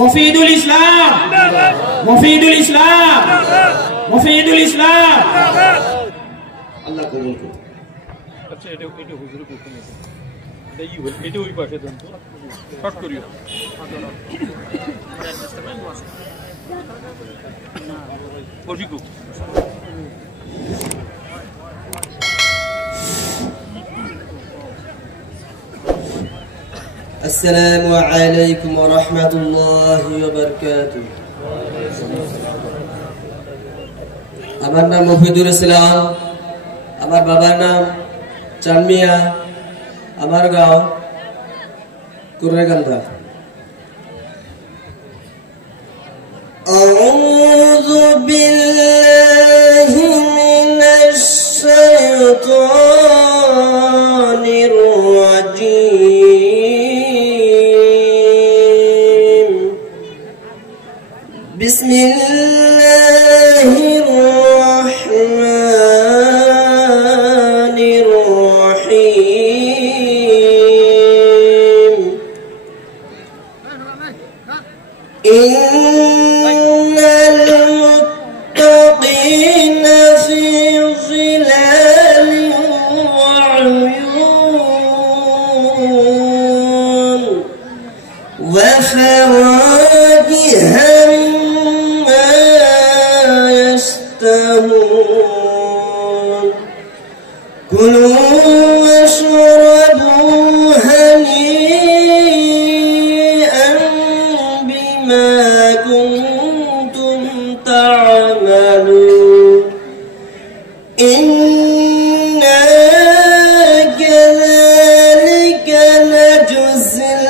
মুফিদুল ইসলাম, মুফিদুল ইসলাম, মুফিদুল ইসলাম। আল্লাহ কবুল করুন। আচ্ছা, এটা হুজুরে কোথায় আছে? এটা ওই পাশে দেন তো, শর্ট করিও। বসিকো। السلام عليكم ورحمة الله وبركاته. আমার নাম মুফিদুল ইসলাম, আমার বাবার নাম চানমিয়া, আমার গাঁও কুরেগান্দা। আউযু বিল্লাহি মিনাশ শাইতানির রাজীম। বিসমিল্লাহির রাহমানির রহিম। ইন্নাল মুত্তাকিনা ফি যিলালিন ওয়া উয়ুন ওয়া ফাওয়াকিহা মিম্মা ইয়াশতাহুন। কুলু ওয়াশরাবু হানিআন বিমা কুনতুম তা'মালুন। ইন্না কাযালিকা নাজজিল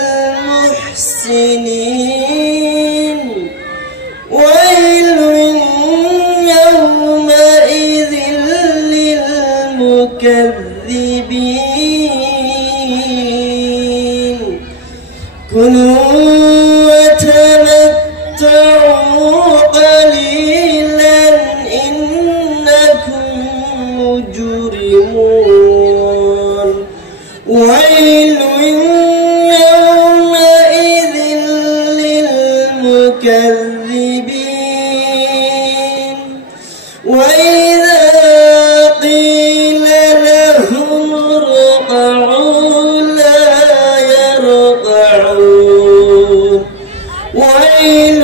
মুহসিনিন। ওয়াইলুন ইয়াওমাইযিল লিল মুকাযযিবিন। কুলু ওয়াতামাত্তা'উ قليلا إنكم مجرمون. ويل يومئذ للمكذبين. وإذا قيل لهم اركعوا لا يركعون. ويل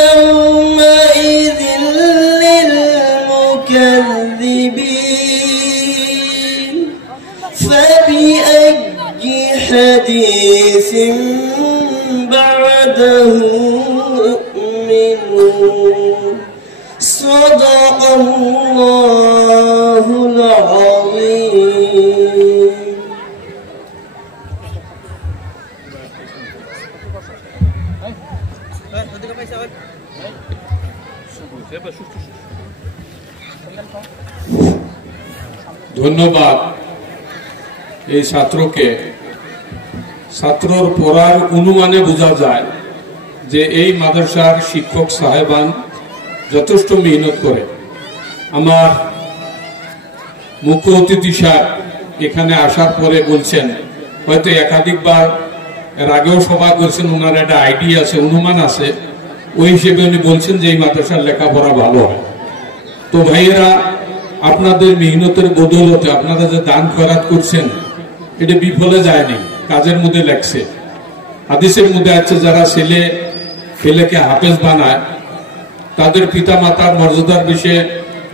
يومئذ للمكذبين. فبأي حديث بعده يؤمنون. صدق الله العظيم. ধন্যবাদ এই ছাত্রকে। ছাত্রর পড়ার অনুমানে বোঝা যায় যে এই মাদ্রাসার শিক্ষক সাহেবান যথেষ্ট মেহনত করে। আমার মুখ্য অতিথি সাহেব এখানে আসার পরে বলছেন, হয়তো একাধিকবার এর আগেও সভা করছেন, ওনার একটা আইডিয়া আছে, অনুমান আছে, ওই হিসেবে উনি বলছেন যে এই মাদ্রাসার লেখাপড়া ভালো হয়। তো ভাইয়েরা, আপনাদের মেহনতের বদৌলতে আপনারা যে দান খয়রাত করছেন এটা বিফলে যায়নি, কাজের মধ্যে লাগছে। হাদিসের মধ্যে আছে, যারা ছেলেকে হাফেজ বানায় তাদের পিতা মাতার মর্যাদার বিষয়ে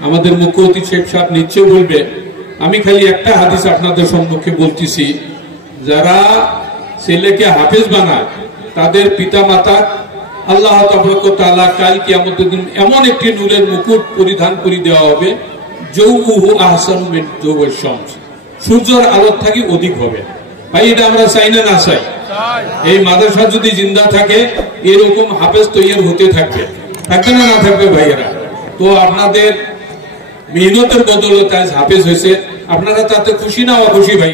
আমাদের মুখ্য অতিথি সাহেব নিশ্চয় বলবে। আমি খালি একটা হাদিস আপনাদের সম্মুখে বলতেছি, যারা ছেলেকে হাফেজ বানায় তাদের পিতা মাতার আল্লাহ তাবারক ওয়া তাআলা কাল কিয়ামতের দিন এমন একটি নূরের মুকুট পরিধান করে দেওয়া হবে, যৌবুহু আহসানু মিন যৌবিশ শামস, সূর্যের আলোর থেকে অধিক হবে। ভাই, এটা আমরা চাই না, না চাই? এই মাদ্রাসা যদি জিন্দা থাকে এরকম হাফেজ তৈরি হতে থাকবে, থাকবে না, না থাকবে ভাইয়েরা? তো আপনাদের মেহনতের বদৌলতে আজ হাফেজ হয়েছে, আপনারা তাতে খুশি না অখুশি ভাই?